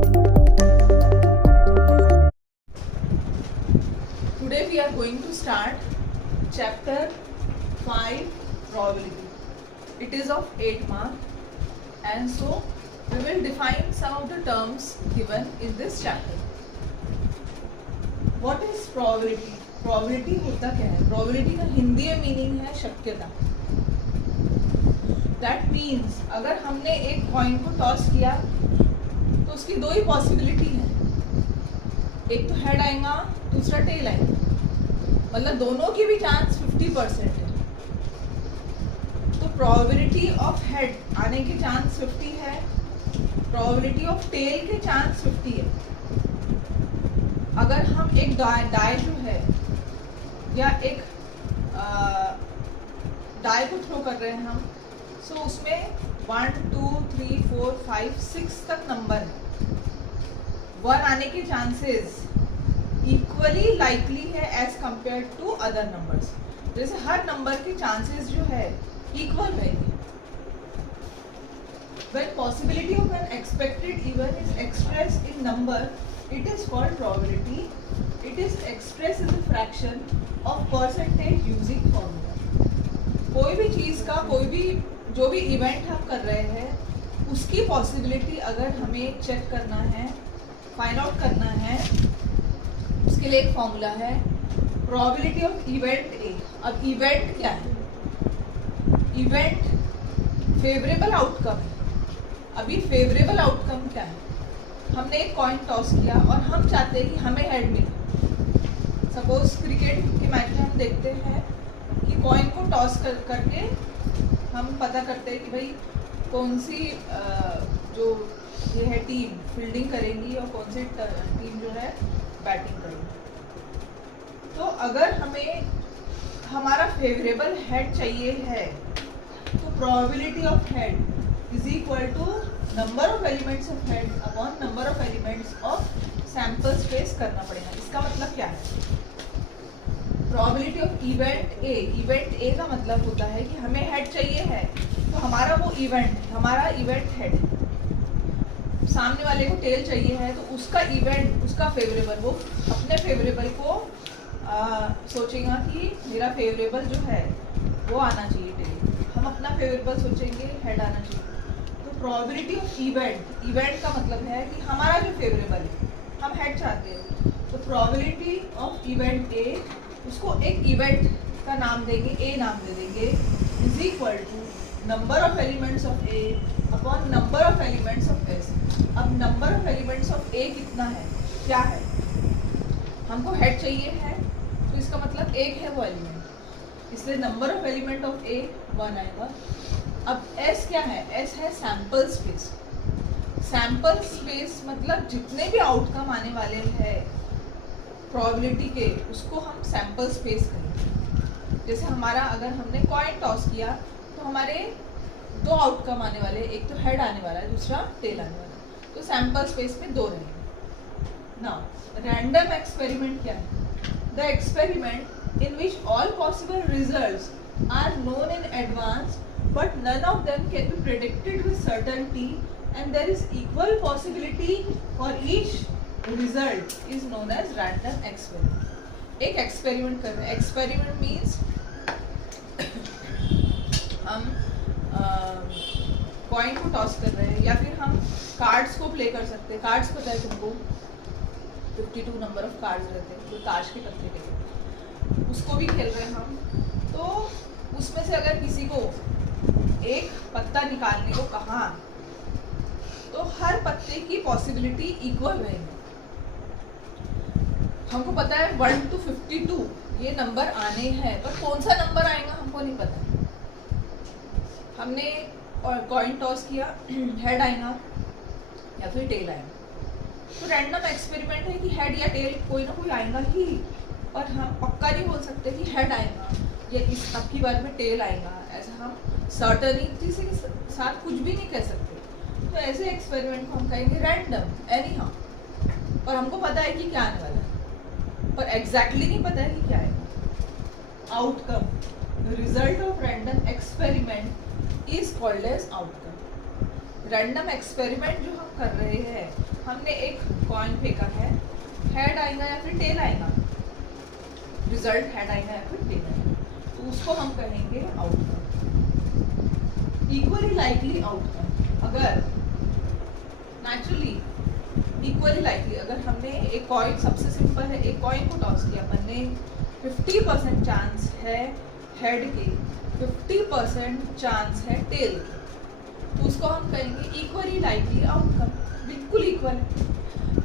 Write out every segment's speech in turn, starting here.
Today we are going to start chapter 5 probability. It is of 8 marks, and so we will define some of the terms given in this chapter. What is probability? Probability होता क्या है? Probability का हिंदी में meaning है शक्यता. That means अगर हमने एक कॉइन को टॉस किया तो उसकी दो ही पॉसिबिलिटी है, एक तो हेड आएगा, दूसरा टेल आएगा. मतलब दोनों की भी चांस 50% है. तो प्रोबेबिलिटी ऑफ हेड आने के चांस 50 है, प्रोबेबिलिटी ऑफ टेल के चांस 50 है. अगर हम एक डाई जो है या एक डाई को थ्रो कर रहे हैं हम, सो उसमें 1 2 3 4 5 6 तक नंबर है. 1 आने के चांसेस इक्वली लाइकली है as compare to other numbers. जैसे हर नंबर के चांसेस जो है इक्वल रहेंगे. When possibility of an expected event is expressed in number, it is called probability. It is expressed as a fraction of percentage using formula. कोई भी चीज़ का कोई भी जो भी इवेंट हम कर रहे हैं उसकी पॉसिबिलिटी अगर हमें चेक करना है, फाइंड आउट करना है, उसके लिए एक फॉर्मूला है प्रोबेबिलिटी ऑफ इवेंट ए. अब इवेंट क्या है? इवेंट फेवरेबल आउटकम है. अभी फेवरेबल आउटकम क्या है? हमने एक कॉइन टॉस किया और हम चाहते हैं कि हमें हेड मिले. सपोज क्रिकेट के मैच में हम देखते हैं कि कॉइन को टॉस करके हम पता करते हैं कि भाई कौन सी जो ये है टीम फील्डिंग करेगी और कौन सी टीम जो है बैटिंग करेगी. तो अगर हमें हमारा फेवरेबल हेड चाहिए है तो probability of head is equal to number of elements of head upon number of elements of sample space करना पड़ेगा. इसका मतलब क्या है? Probability of event A. Event A का मतलब होता है कि हमें हेड चाहिए है तो हमारा वो इवेंट, हमारा इवेंट हेड है. सामने वाले को टेल चाहिए है तो उसका इवेंट, उसका फेवरेबल, वो अपने फेवरेबल को सोचेगा कि मेरा फेवरेबल जो है वो आना चाहिए टेल. हम अपना फेवरेबल सोचेंगे हेड आना चाहिए. प्रोबेबिलिटी ऑफ इवेंट, इवेंट का मतलब है कि हमारा जो फेवरेबल है हम हेड चाहते हैं तो प्रोबेबिलिटी ऑफ इवेंट ए, उसको एक इवेंट का नाम देंगे, ए नाम दे देंगे, is equal to number of elements of A upon number of elements of S. अब number of elements of A कितना है, क्या है? हमको हेड चाहिए है तो इसका मतलब एक है वो एलिमेंट, इसलिए नंबर ऑफ एलिमेंट ऑफ ए 1 आएगा. अब S क्या है? S है सैंपल स्पेस. सैंपल स्पेस मतलब जितने भी आउटकम आने वाले हैं प्रोबेबिलिटी के, उसको हम सैंपल स्पेस करेंगे. जैसे हमारा अगर हमने कॉइन टॉस किया तो हमारे दो आउटकम आने वाले, एक तो हेड आने वाला है, दूसरा टेल आने वाला है. तो सैंपल स्पेस में दो रहेंगे. नाउ रैंडम एक्सपेरिमेंट क्या है? The experiment in which all possible results are known in advance but none of them can be predicted with certainty and there is equal possibility for each result is known as random experiment. एक experiment कर रहे हैं. Experiment means हम coin को toss कर रहे हैं या फिर हम कार्ड्स को प्ले कर सकते हैं. कार्ड्स पता है तुमको 52 नंबर ऑफ कार्ड्स रहते हैं जो ताश के पत्ते के, उसको भी खेल रहे हैं हम. तो उसमें से अगर किसी को एक पत्ता निकालने को कहा तो हर पत्ते की पॉसिबिलिटी इक्वल रहेगी. हमको पता है 1 to 52 ये नंबर आने हैं, पर कौन सा नंबर आएगा हमको नहीं पता. हमने कॉइन टॉस किया, हेड आएगा या फिर टेल आएगा. तो रैंडम एक्सपेरिमेंट है कि हेड या टेल कोई ना कोई आएगा ही, पर हम पक्का नहीं बोल सकते कि हेड आएगा या इस अब की बार में टेल आएगा. ऐसा हम सर्टनिटी के साथ कुछ भी नहीं कह सकते. तो ऐसे एक्सपेरिमेंट को हम कहेंगे रैंडम, एनी हाउ. पर हमको पता है कि क्या आने वाला है, पर एग्जैक्टली नहीं पता है कि क्या है. Outcome, result of random experiment is called as outcome. Random experiment जो हम कर रहे हैं, हमने एक कॉइन फेंका है, हेड आएगा या फिर टेल आएगा, रिजल्ट हेड आएगा या फिर टेल आएगा, तो उसको हम कहेंगे आउटकम। इक्वली लाइकली आउटकम, अगर नेचुरली इक्वली लाइकली, अगर हमने एक कॉइन, सबसे सिंपल है, एक कॉइन को टॉस किया अपन ने, 50% चांस है हेड के, 50% चांस है टेल के, तो उसको हम कहेंगे इक्वली लाइकली आउटकम, बिल्कुल इक्वल है।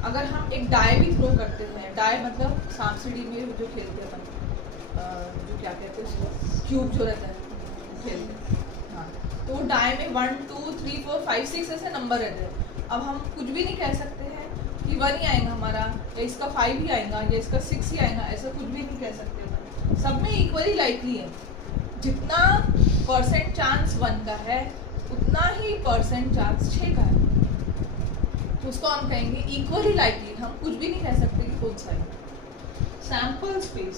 अगर हम एक डाई भी थ्रो करते हैं, डाई मतलब सांप सीढ़ी में जो खेलते हैं अपन, जो क्या कहते हैं उसको, क्यूब जो रहता है खेलते हैं, हाँ, तो डाई में 1 2 3 4 5 6 ऐसे नंबर रहते हैं। अब हम कुछ भी नहीं कह सकते हैं कि 1 ही आएगा हमारा, या इसका 5 ही आएगा, या इसका 6 ही आएगा, ऐसा कुछ भी नहीं कह सकते अपन। सब में इक्वली लाइकली है, जितना परसेंट चांस 1 का है उतना ही परसेंट चांस 6 का है, तो उसको हम कहेंगे इक्वली लाइकली। हम कुछ भी नहीं कह सकते कि कौन सा है। Sample space,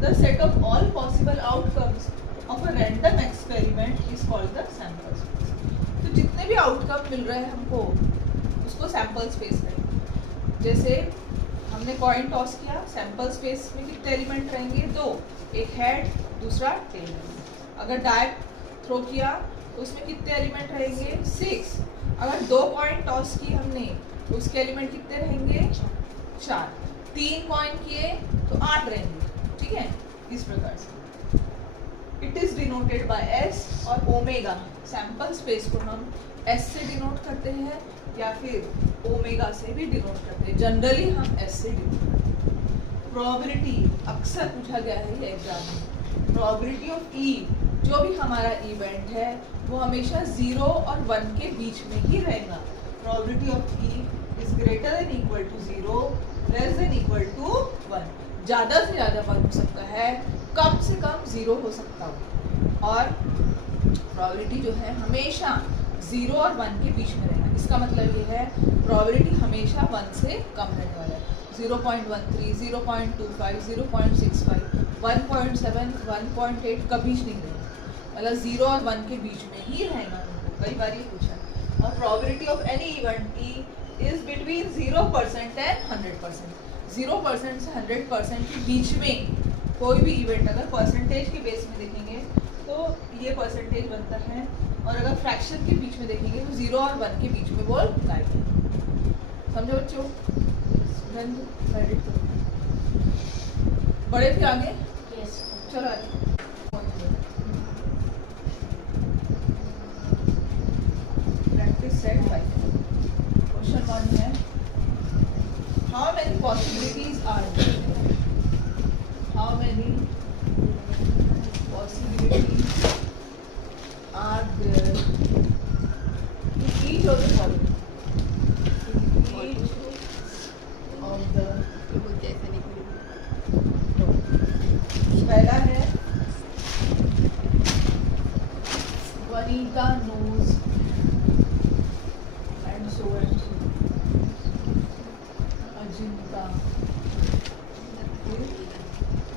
the set of all possible outcomes of a random experiment is called the sample space. तो जितने भी आउटकम मिल रहे हैं हमको, उसको सैंपल स्पेस कहेंगे। जैसे हमने कॉइन टॉस किया, सैंपल स्पेस में कितने एलिमेंट रहेंगे? 2, एक हेड, दूसरा टेल। अगर डाई थ्रो किया तो उसमें कितने एलिमेंट रहेंगे? 6। अगर 2 कॉइन टॉस की हमने तो उसके एलिमेंट कितने रहेंगे? 4। 3 कॉइन किए तो 8 रहेंगे, ठीक है, इस प्रकार से। It is denoted by S और ओमेगा। सैंपल स्पेस को हम एस से डिनोट करते हैं या फिर ओमेगा से भी डिनोट करते हैं। जनरली हम एस से डिनोट करते हैं। प्रोबेबिलिटी अक्सर पूछा गया है ये एग्जाम में। प्रोबेबिलिटी ऑफ ई, जो भी हमारा इवेंट है वो हमेशा 0 और 1 के बीच में ही रहेगा। Probability of E is greater than equal to 0, less than equal to 1। ज़्यादा से ज़्यादा 1 हो सकता है, कम से कम 0 हो सकता हो। और प्रोबेबिलिटी जो है हमेशा 0 और 1 के बीच में रहेगा। इसका मतलब ये है प्रोबेबिलिटी हमेशा 1 से कम रहने वाला है। 0.13, 0.25, 0.65, 1.7, 1.8 कभी नहीं रहेगा। मतलब 0 और 1 के बीच में ही रहेगा। कई बार ये पूछा। और probability of any event E is between 0% and 100%। 0% से 100% के बीच में कोई भी इवेंट अगर परसेंटेज के बेस में देखेंगे तो ये परसेंटेज बनता है, और अगर फ्रैक्शन के बीच में देखेंगे तो 0 और 1 के बीच में वो लाइक है। समझो बच्चों? बड़े फिर आगे चलो आगे। Practice set 5। क्वेश्चन 1 है, how many possibilities are there? हाउ मेनी possibilities are there in each of the following? In each of the पहला है Vanita knows and so Ajanta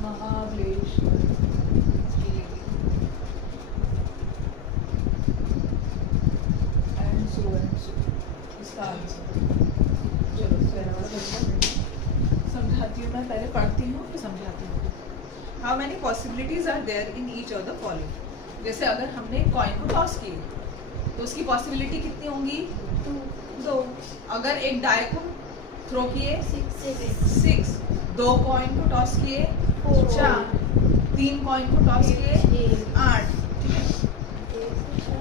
Mahabaleshwar इसका आंसर। चलो समझाती हूँ मैं, पहले पढ़ती हूँ फिर समझाती हूँ। How many possibilities are there in each of the following? जैसे अगर हमने कॉइन को टॉस किए तो उसकी पॉसिबिलिटी कितनी होंगी? 2। अगर एक डाई को थ्रो किए 6, 2 कॉइन को टॉस किए 4, 3 कॉइन को टॉस किए 8।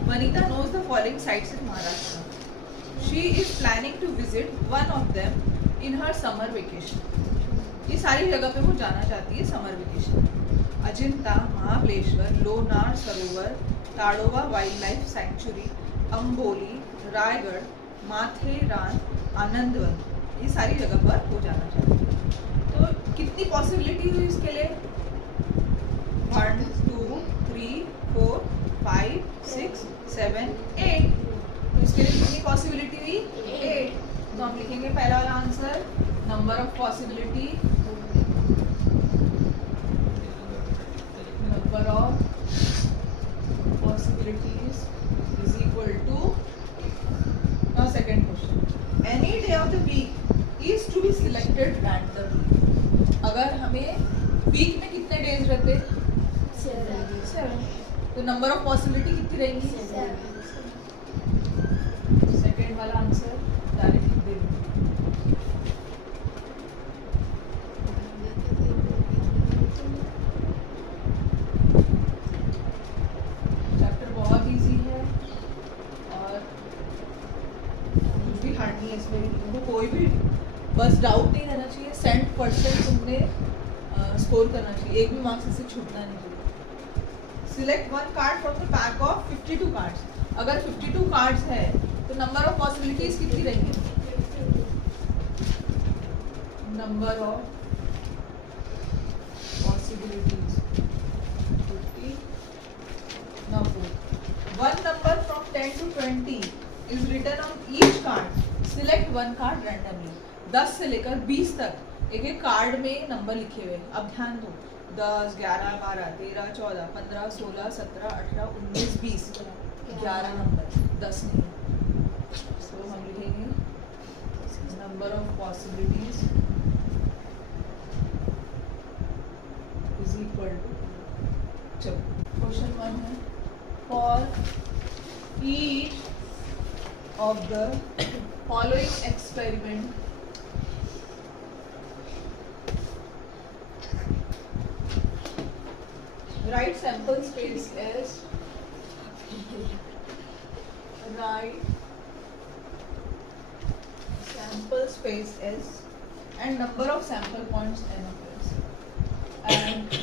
Vanita knows the following sites in Maharashtra. She is planning to visit one of them in her summer vacation. ये सारी जगह पे वो जाना चाहती है summer vacation. Ajanta, Mahabaleshwar, Lonar Sarovar, Tadoba wildlife sanctuary, Amboli, Raigad, Matheran, Anandwan, ये सारी जगह पर वो जाना चाहती है। तो कितनी पॉसिबिलिटी हुई इसके लिए? 1 2 3 4 5 6 7 8। तो इसके लिए कितनी पॉसिबिलिटी हुई? 8। तो हम लिखेंगे पहला वाला answer, number of possibility, number of possibilities is equal to distributed randomly. अगर हमें वीक में कितने डेज रहते? 7। तो नंबर ऑफ पॉसिबिलिटी कितनी रहेंगी? 7। सेकेंड वाला आंसर डायरेक्ट लिख देंगे। चैप्टर बहुत इजी है और कुछ भी हार्ड नहीं है इसमें। तुमको कोई भी बस डाउट नहीं रहना चाहिए, 100% तुमने स्कोर करना चाहिए, एक भी मार्क्स इससे छूटना नहीं चाहिए। Select one card from the pack of 52 cards. अगर 52 कार्ड्स है तो नंबर ऑफ पॉसिबिलिटीज कितनी रहेंगी? Number of possibilities 50। Now one number from 10 to 20 is written on each card. Select one card randomly. 10 से लेकर 20 तक एक एक कार्ड में नंबर लिखे हुए। अब ध्यान दो, 10, 11, 12, 13, 14, 15, 16, 17, 18, 19, 20, 11 नंबर, 10 नहीं। तो हम लिखेंगे number of possibilities is equal to, चलो क्वेश्चन 1 है, for each of the following experiment write sample space as and number of sample points n of s and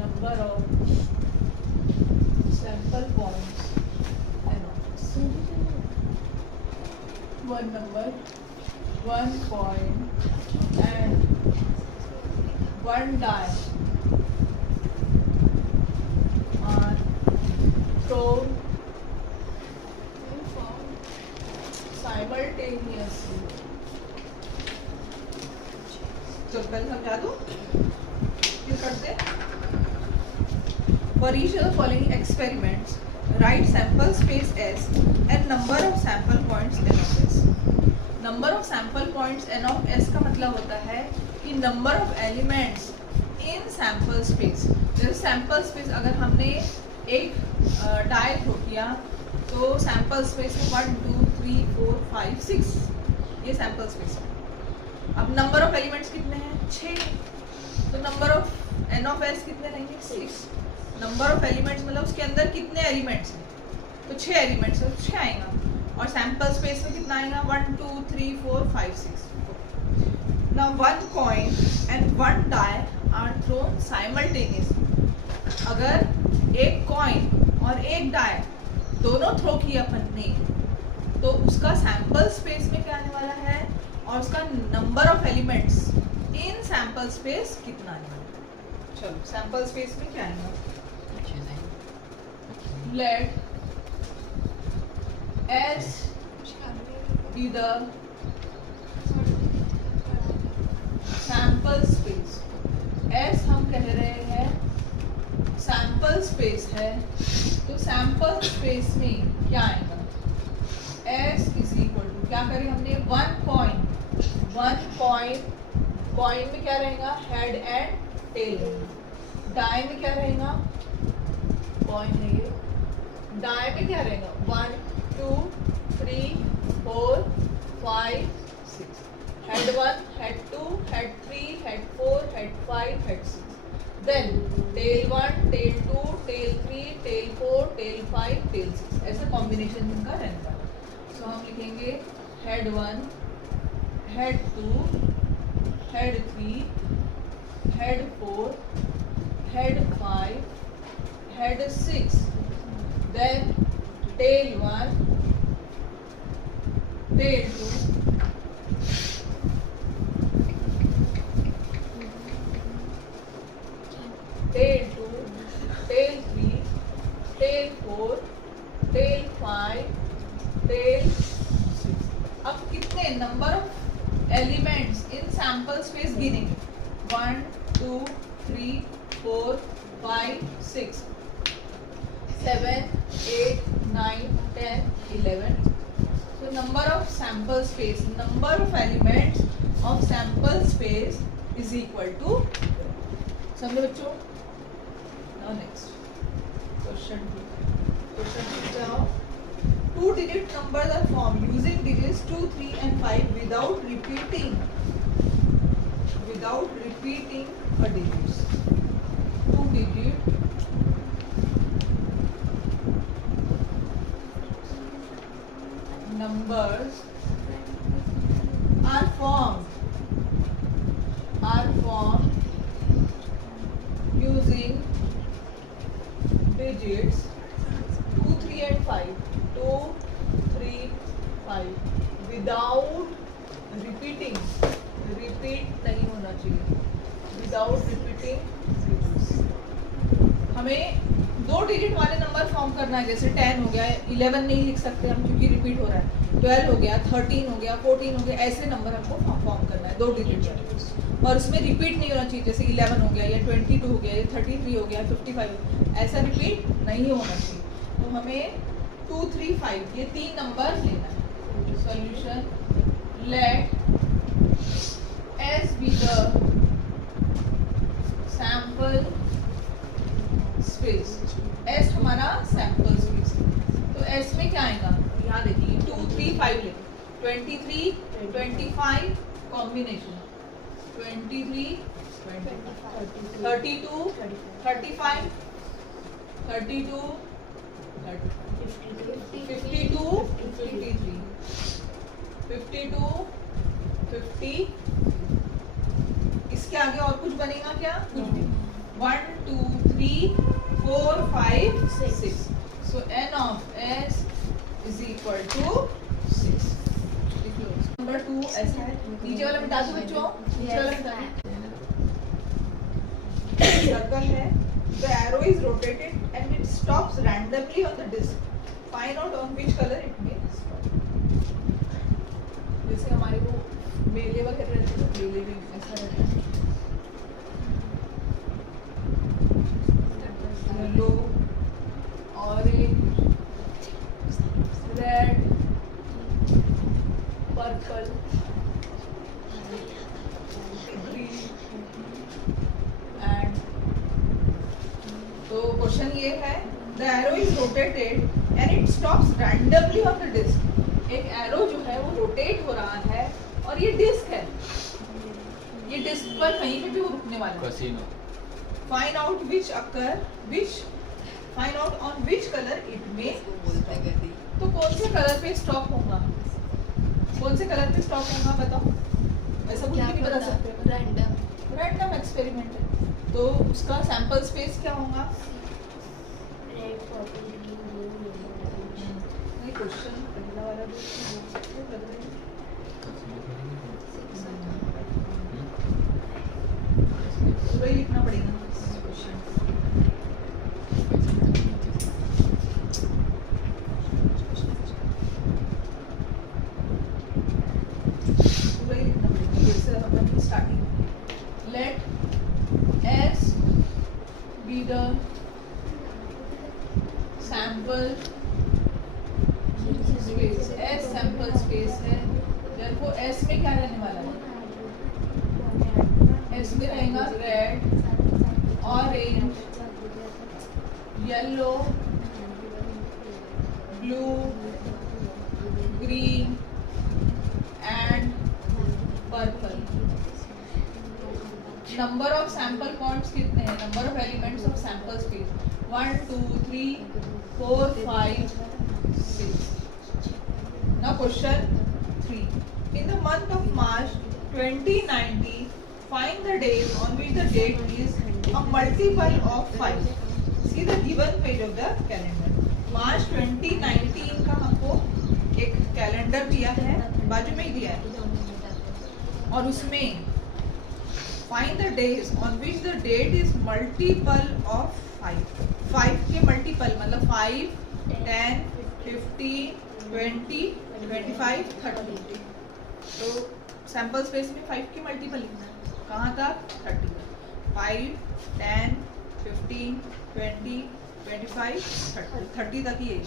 number of sample points n of s. One number, 1 point and 1 die are thrown simultaneously. तो पहले समझा दो क्यों करते? For each of the following experiments, write sample space S and number of sample points n of S. Number of sample points n of S का मतलब होता है कि number of elements in sample space. जैसे sample space अगर हमने एक die throw किया तो sample space में 1, 2, 3, 4, 5, 6 ये sample space है। अब number of elements कितने हैं? 6। तो number of n of S कितने रहेंगे? 6। नंबर ऑफ एलिमेंट्स मतलब उसके अंदर कितने एलिमेंट्स हैं? तो 6 एलिमेंट्स है, 6 आएगा। और सैंपल स्पेस में कितना आएगा? 1, 2, 3, 4, 5, 6। Now 1 coin and 1 die are thrown simultaneously. अगर एक कॉइन और एक डाई दोनों थ्रो किए अपन ने तो उसका सैंपल स्पेस में क्या आने वाला है और उसका number of elements in sample space कितना आने वाला है? चलो सैंपल स्पेस में क्या आएगा? Let S be the sample space. S हम कह रहे हैं sample space है, तो sample space में क्या आएगा? S is equal to क्या करें हमने? 1 coin में क्या रहेगा? head and tail रहेगा। die में क्या रहेगा? coin है ये। डाई में क्या रहेगा? 1, 2, 3, 4, 5, 6। Head 1, head 2, head 3, head 4, head 5, head 6। Then tail 1, tail 2, tail 3, tail 4, tail 5, tail 6। ऐसा कॉम्बिनेशन इनका रहेगा। तो हम लिखेंगे head 1, head 2, head 3, head 4, head 5, head 6, then tail 1, tail 2, tail 2, tail 3, tail 4, tail 5, tail 6। अब कितने number of elements in sample space गिनेंगे? 1, 2, 3, 4, 5, 6, 7, 8, 9, 10, 11। तो number of sample space, number of elements of sample space is equal to, समझे बच्चों? Now next question 2 जाओ. 2-digit numbers are formed using digits 2, 3 and 5 without repeating a digits. 2-digit numbers are formed using digits 2, 3 and 5. 2, 3, 5 without repeating. Repeat नहीं होना चाहिए. Without repeating digits. हमें 2 digit वाले number form करना है. जैसे 10 हो गया, 11 नहीं लिख सकते हम क्योंकि रिपीट हो रहा है. 12 हो गया, 13 हो गया, 14 हो गया. ऐसे नंबर हमको फॉर्म करना है 2 डिजिट वाले, और उसमें रिपीट नहीं होना चाहिए. जैसे 11 हो गया या 22 हो गया या 33 हो गया, 55 हो गया, ऐसा रिपीट नहीं होना चाहिए. तो हमें 2, 3, 5 ये 3 नंबर लेना है. Solution let S be the sample space. S हमारा sample space. तो S में क्या आएगा? यहाँ देखिए 2, 3, 5 लेंगे. 23, 25 कॉम्बिनेशन. 23, 32, 35, 32, 52, 53, 52, 50. इसके आगे और कुछ बनेगा क्या? कुछ भी. 1, 2, 3, 4, 5, 6. So n of S is equal to 6. Number 2 ऐसा है. नीचे वाला मिटा दो बच्चों. नीचे वाला मिटा दो. सर्कल है. The arrow is rotated and it stops randomly on the disc. Find out on which color it may stop. जैसे हमारे वो मेले वगैरह रहते हैं, मेले में ऐसा रहता है. Yellow, orange, red, purple, green and. तो क्वेश्चन ये है, the arrow is rotated and it stops randomly on the disc. एक एरो जो है वो रोटेट हो रहा है और ये डिस्क है. ये डिस्क पर कहीं पे भी वो रुकने वाला है. Find out on which colour it में. तो कौन से कलर पे स्टॉप होगा? कौन से कलर पे स्टॉप होगा बताओ. ऐसा कुछ भी नहीं बता सकते. रैंडम एक्सपेरिमेंट है. तो उसका सैंपल स्पेस क्या होगा? नहीं, क्वेश्चन पहला वाला वही लिखना पड़ेगा. वही लिखना पड़ेगा. जैसे अपन starting let S be the sample space. S sample space है. देखो S में क्या रहने वाला है? S में रहेगा red, orange, yellow, blue, green and purple. Number of sample points कितने हैं? Number of elements of sample space 1, 2, 3, 4, 5, 6. Now question 3. In the month of March 2090, find the days on which the date is a multiple of 5. See the given page of the calendar. March 2019 का हमको एक calendar दिया है, बाजू में ही दिया है, और उसमें find the days on which the date is multiple of 5. 5 के मल्टीपल मतलब 5, 10, 15, 20, 25, 30. तो सैंपल स्पेस में 5 की मल्टीपल लिखना है. कहाँ तक? 30. 5, 10, 15, 20, 25, 30 तक ही है.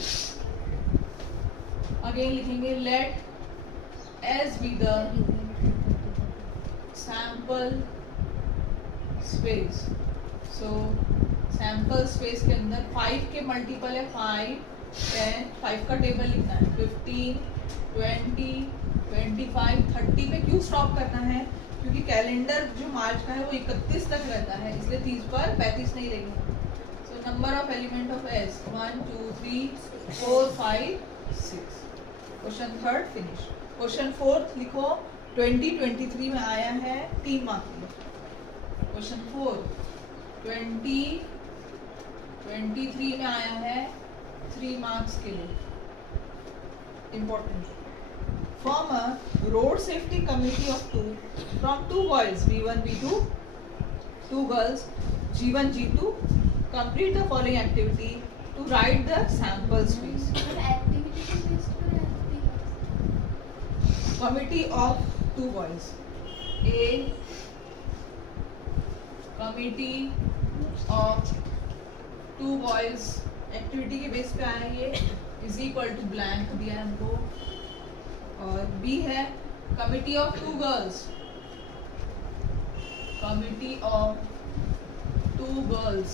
अगेन लिखेंगे let S be the sample space. So sample space के अंदर 5 के मल्टीपल है 5, 10, 5 का टेबल लिखना है, 15, 20, 25, 30 पे क्यों स्टॉप करना है? क्योंकि कैलेंडर जो मार्च का है वो 31 तक रहता है, इसलिए 30 पर 35 नहीं लेंगे। So number of element of S 1 2 3 4 5 6। Question third finish. Question fourth लिखो, 2023 में आया है 3 मार्क में। क्वेश्चन 4 2023 में आया है 3 मार्क्स के लिए, important. Form a road safety committee of 2 from 2 boys B1 B2, 2 girls G1 G2. Complete the following activity to write the sample space. Committee of 2 boys. A committee of 2 boys activity के base पे आया, ये is equal to blank दिया है हमको। और B है committee of 2 girls, committee of 2 girls.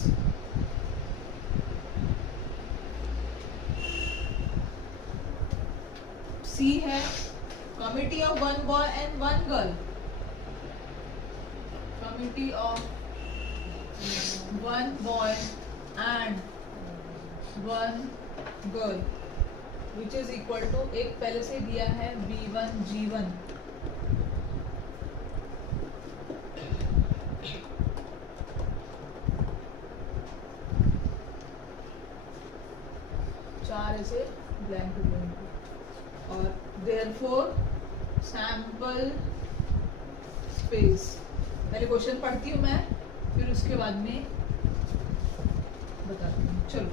C है committee of 1 boy and 1 girl, committee of 1 boy and 1 girl which is equal to, एक पहले से दिया है B1 G1। चार ऐसे ब्लैंक और देयरफॉर सैंपल स्पेस। पहले क्वेश्चन पढ़ती हूँ मैं, फिर उसके बाद में बताती हूँ। चलो,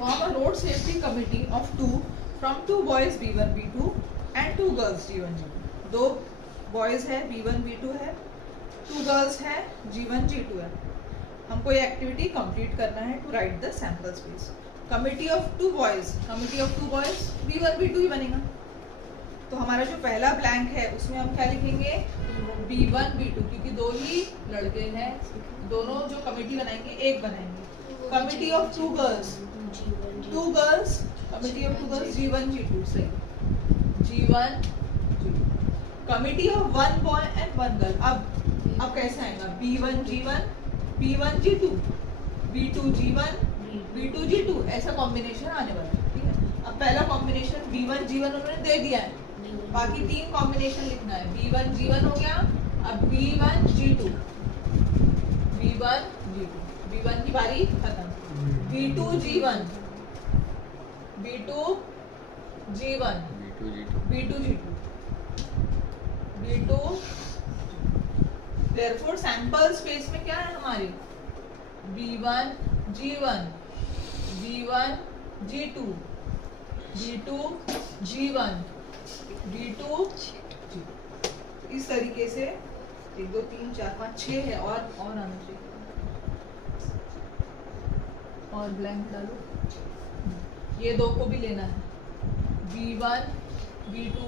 Form a road safety committee of 2 from 2 boys B1 B2 and 2 girls G1 G2। 2 boys है B1 B2 है, 2 girls है G1 G2 है। हमको ये एक्टिविटी कंप्लीट करना है to write the sample space. Committee of 2 boys, committee of 2 boys B1 B2 ही बनेगा। तो हमारा जो पहला ब्लैंक है उसमें हम क्या लिखेंगे B1 B2, क्योंकि 2 ही लड़के हैं, दोनों जो कमिटी बनाएंगे एक बनाएंगे। Committee of 2 girls, 2 girls, committee of 2 girls G1 G2 सही, G1 G2। Committee of 1 boy and 1 girl, अब कैसे आएगा B1 G1, B1 G2, B2 G1, B2 G2, ऐसा कॉम्बिनेशन आने वाला है। ठीक है, अब पहला कॉम्बिनेशन B1 G1 उन्होंने दे दिया है, बाकी 3 कॉम्बिनेशन लिखना है। B1 G1 हो गया, अब B1 G2, B1 G2, B1 की बारी खत्म। B2 G1, B2 G1, B2 G2, B2। Therefore sample space में क्या है हमारे B1 G1, B1 G2, B2 G1, B2 G2। इस तरीके से 1 2 3 4 5 6 है, और आना चाहिए, और ब्लैंक डालो। ये 2 को भी लेना है B1 B2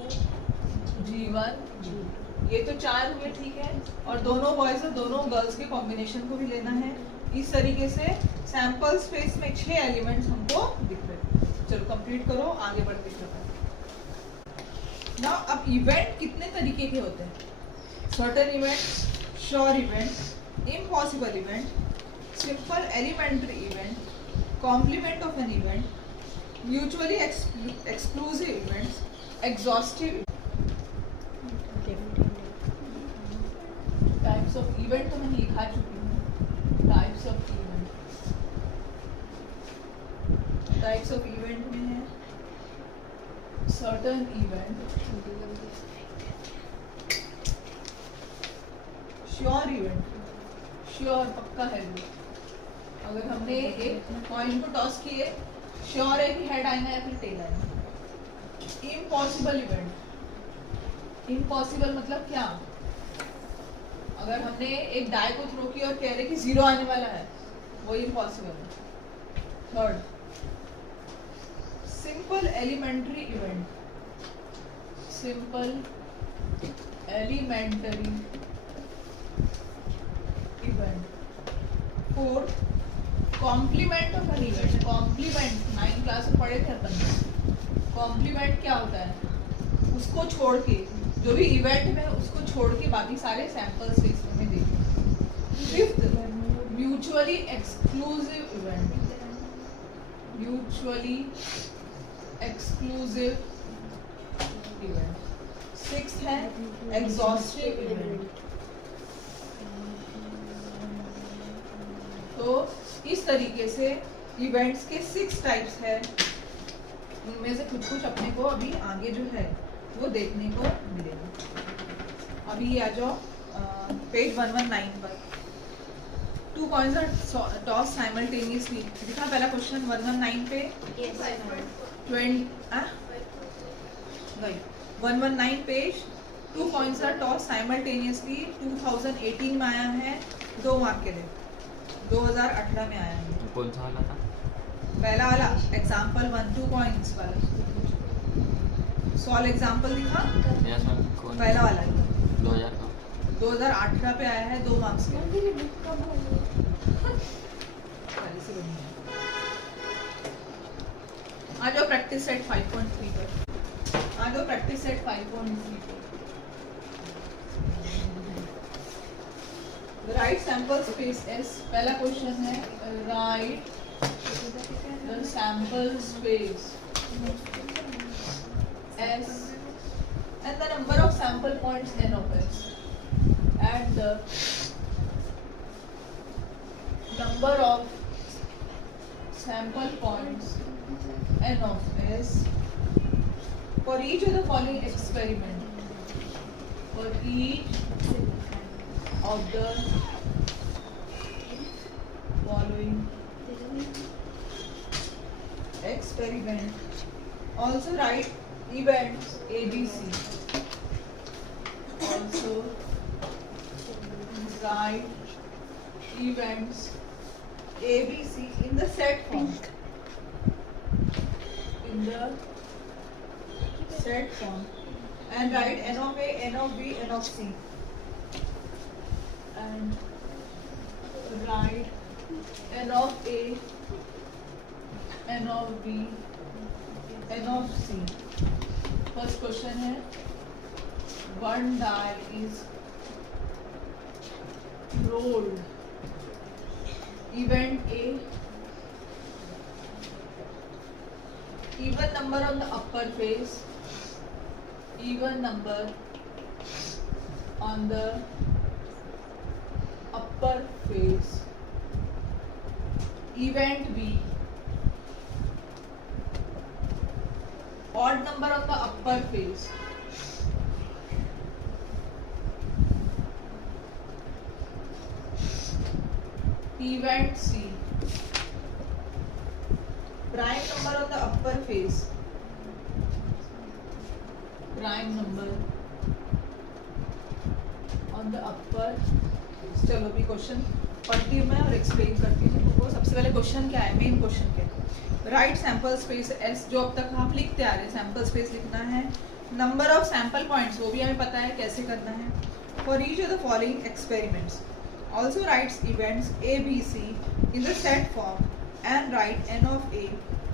G1 G2। ये तो 4 हुए, ठीक है, और दोनों बॉयज और दोनों गर्ल्स के कॉम्बिनेशन को भी लेना है। इस तरीके से सैंपल स्पेस में 6 एलिमेंट्स हमको दिख रहे। चलो कंप्लीट करो, आगे बढ़ते चलो। ना अब इवेंट कितने तरीके के होते हैं? Certain event, sure event, impossible event, simple elementary event, complement of an event, mutually exclusive events, exhaustive. Types of event तो मैंने लिखा चुकी हूँ। Types of event, types of event में है certain event, sure event, sure पक्का है वो। अगर हमने एक कॉइन को टॉस किए, श्योर है कि हेड आएगा या फिर टेल आएगा। इम्पॉसिबल इवेंट, इम्पॉसिबल मतलब क्या? अगर हमने एक डाई को थ्रो किया और कह रहे कि 0 आने वाला है, वो इम्पॉसिबल है। Third simple elementary event, simple elementary event. Fourth, complement of an event. Complement 9 class में पढ़े थे अपन। कॉम्प्लीमेंट क्या होता है? उसको छोड़ के, जो भी इवेंट में उसको छोड़ के बाकी सारे सैंपल स्पेस में देखें। Fifth, mutually exclusive event, mutually exclusive event. Sixth है एग्जॉस्टिव इवेंट। तो इस तरीके से इवेंट्स के 6 टाइप्स है। उनमें से कुछ अपने को अभी आगे जो है वो देखने को मिलेगा। अभी आ जाओ पेज 119 पर। 2 coins are tossed simultaneously। दिखा पहला क्वेश्चन 119 पे। 119 page. 2 coins are tossed simultaneously 2018 में आया है, 2 मार्क के लिए। 2018 में आया है। कौन सा वाला था? पहला वाला एग्जाम्पल 1, 2 coins वाला। सॉल्व एग्जाम्पल दिखा पहला वाला 2018 पे आया है, 2 मार्क्स के। आ जाओ प्रैक्टिस सेट 5.3 पर। आ जाओ प्रैक्टिस सेट 5.3 पर। Right sample space S. पहला क्वेश्चन है right the sample space S and the number of sample points n of s at the number of sample points n of s for each of the following experiment. For each of the following experiment, also write events ABC. Also write events ABC in the set form. In the set form, and write n of A, n of B, n of C. And write n of A, n of B, n of C. First question है, one die is rolled. Event A, even number on the upper face, even number on the upper face. Event B, odd number on the upper face. Event C, prime number on the upper face. Prime number on the upper face. चलो अभी question पढ़ती हूँ मैं और explain करती हूँ तुमको। सबसे पहले क्वेश्चन क्या है, मेन क्वेश्चन क्या है? राइट सैंपल स्पेस एस, जो अब तक आप लिखते आ रहे हैं, सैंपल स्पेस लिखना है। नंबर ऑफ सैंपल पॉइंट्स, वो भी हमें पता है कैसे करना है। For each of the following experiments, also writes events A B C in the set form and write n of A,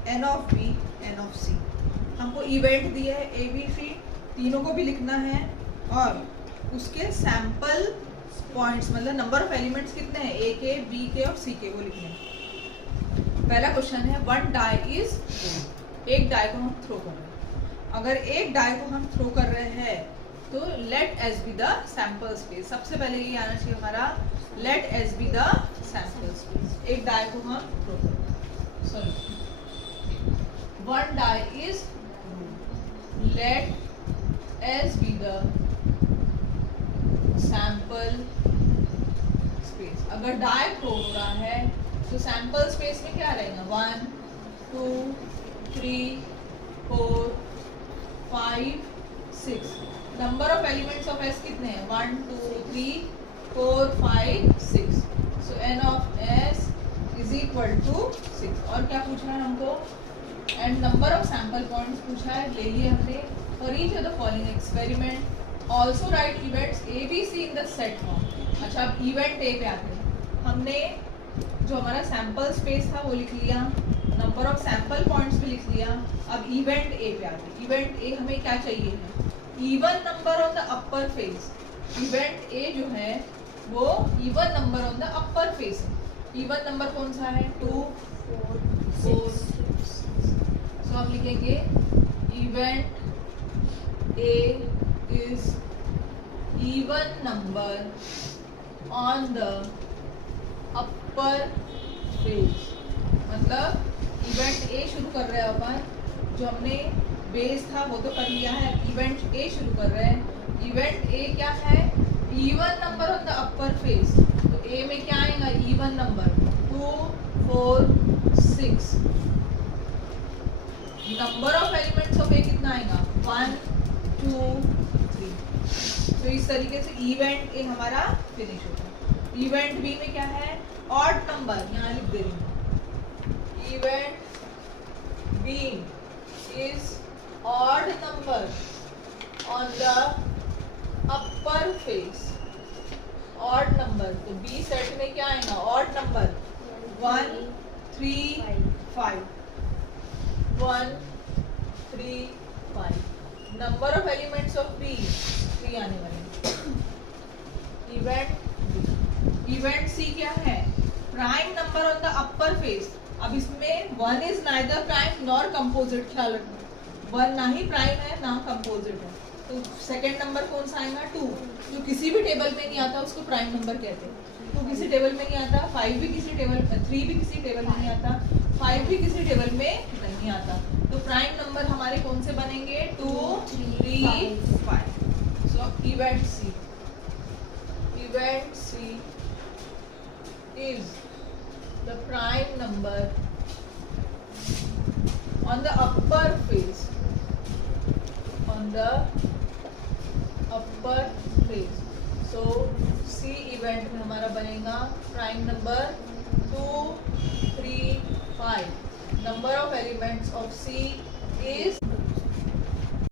n of B, n of C. हमको event दिया है ए बी सी, तीनों को भी लिखना है और उसके सैंपल पॉइंट्स मतलब नंबर ऑफ एलिमेंट्स कितने हैं, ए के, बी के और सी के, वो लिखने हैं। पहला क्वेश्चन है वन डाई इज, एक डाई को हम थ्रो कर रहे हैं। अगर एक डाई को हम थ्रो कर रहे हैं तो let S be the sample space. सबसे पहले ये आना चाहिए हमारा, let S be the sample space. एक डाई को हम थ्रो कर रहे हैं, sorry, one die is, let S be the sample space. अगर डाई थ्रो हो रहा है तो सैंपल स्पेस में क्या रहेगा, 1 2 3 4 5 6। Number of elements of S कितने हैं, 1 2 3 4 5 6। So n of S is equal to 6। और क्या पूछना है हमको, and number of sample points पूछा है, ले लिए हमने। For each of the following experiment also write events A B C in the set form. अच्छा, अब इवेंट ए पे आते हैं। हमने जो हमारा सैंपल स्पेस था वो लिख लिया, नंबर ऑफ सैंपल पॉइंट्स भी लिख लिया। अब इवेंट ए पे आते हैं। इवेंट ए हमें क्या चाहिए है? Even number on the upper face. Event A जो है वो even number on the upper face है। इवन नंबर कौन सा है? 2 4 6। सो हम लिखेंगे event A is even number on the upper face. मतलब इवेंट ए शुरू कर रहे हैं अपन, जो हमने बेस था वो तो कर लिया है, इवेंट ए शुरू कर रहे हैं। इवेंट ए क्या है? Even number on the upper face. तो ए में क्या आएगा? Even number 2 4 6। Number of elements of A कितना आएगा? 1 2 3। तो इस तरीके से इवेंट ए हमारा फिनिश होता है। इवेंट बी में क्या है? ऑड नंबर, यहाँ लिख दे रही हूँ। Event B is odd number on the upper face. Odd number, तो बी सेट में क्या आएगा? Odd number 1 3 5 1 3 5। Number of elements of B 3 आने वाले। इवेंट सी क्या है? Prime number on the upper face. अब इसमें 1 is neither prime nor composite, ख्याल रखना। 1 ना ही प्राइम है ना कंपोजिट है। तो सेकंड नंबर कौन सा आएगा? 2, जो किसी भी टेबल में नहीं आता उसको प्राइम नंबर कहते हैं। 2 किसी टेबल में नहीं आता, 5 भी किसी टेबल में, 3 भी किसी टेबल में नहीं आता, 5 भी किसी टेबल में नहीं आता। तो प्राइम नंबर हमारे कौन से बनेंगे? 2 3 5। So event C is the prime number on the upper face, so C event में हमारा बनेगा prime number 2 3 5। Number of elements of C is